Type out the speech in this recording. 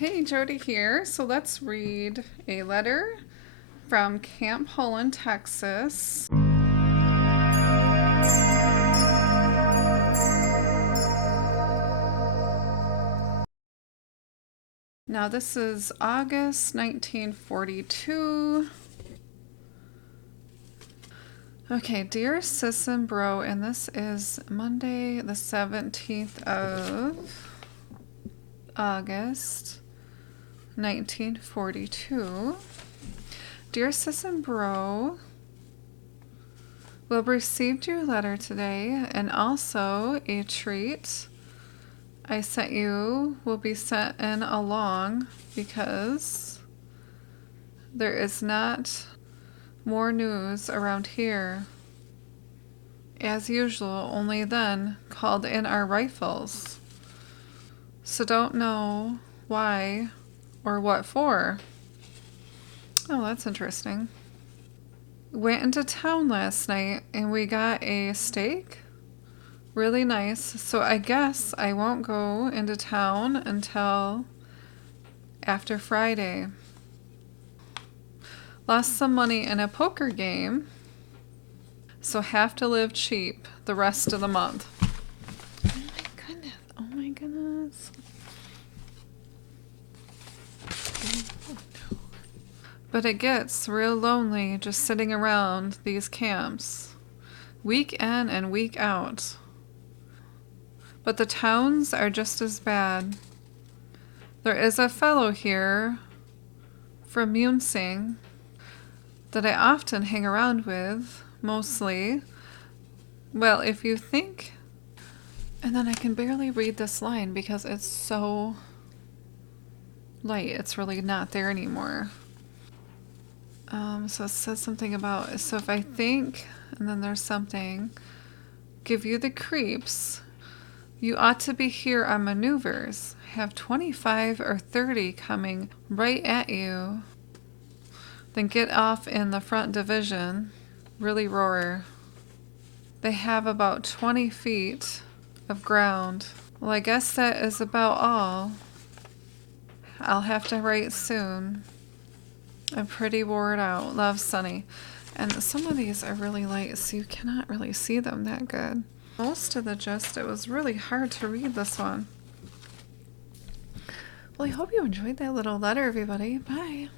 Hey, Jody here. So let's read a letter from Camp Hulen, Texas. Now this is August 1942. Okay, dear sis and bro, and this is Monday the 17th of August 1942. Dear sis and bro, we'll received your letter today, and also a treat I sent you will be sent in along because there is not more news around here. As usual, only then called in our rifles. So don't know why or what for. Oh, that's interesting. Went into town last night and we got a steak. Really nice. So I guess I won't go into town until after Friday. Lost some money in a poker game, so have to live cheap the rest of the month. Oh my goodness. Oh my goodness. Oh, no. But it gets real lonely just sitting around these camps, week in and week out. But the towns are just as bad. There is a fellow here from Munsing that I often hang around with, mostly. Well, if you think... And then I can barely read this line because it's so light. It's really not there anymore. So it says something about, so if I think, and then there's something, give you the creeps, you ought to be here on maneuvers. Have 25 or 30 coming right at you. Then get off in the front division. Really roar. They have about 20 feet of ground. Well, I guess that is about all. I'll have to write soon. I'm pretty wore out. Love, Sunny. And some of these are really light, so you cannot really see them that good. Most of the gist, it was really hard to read this one. Well, I hope you enjoyed that little letter, everybody. Bye.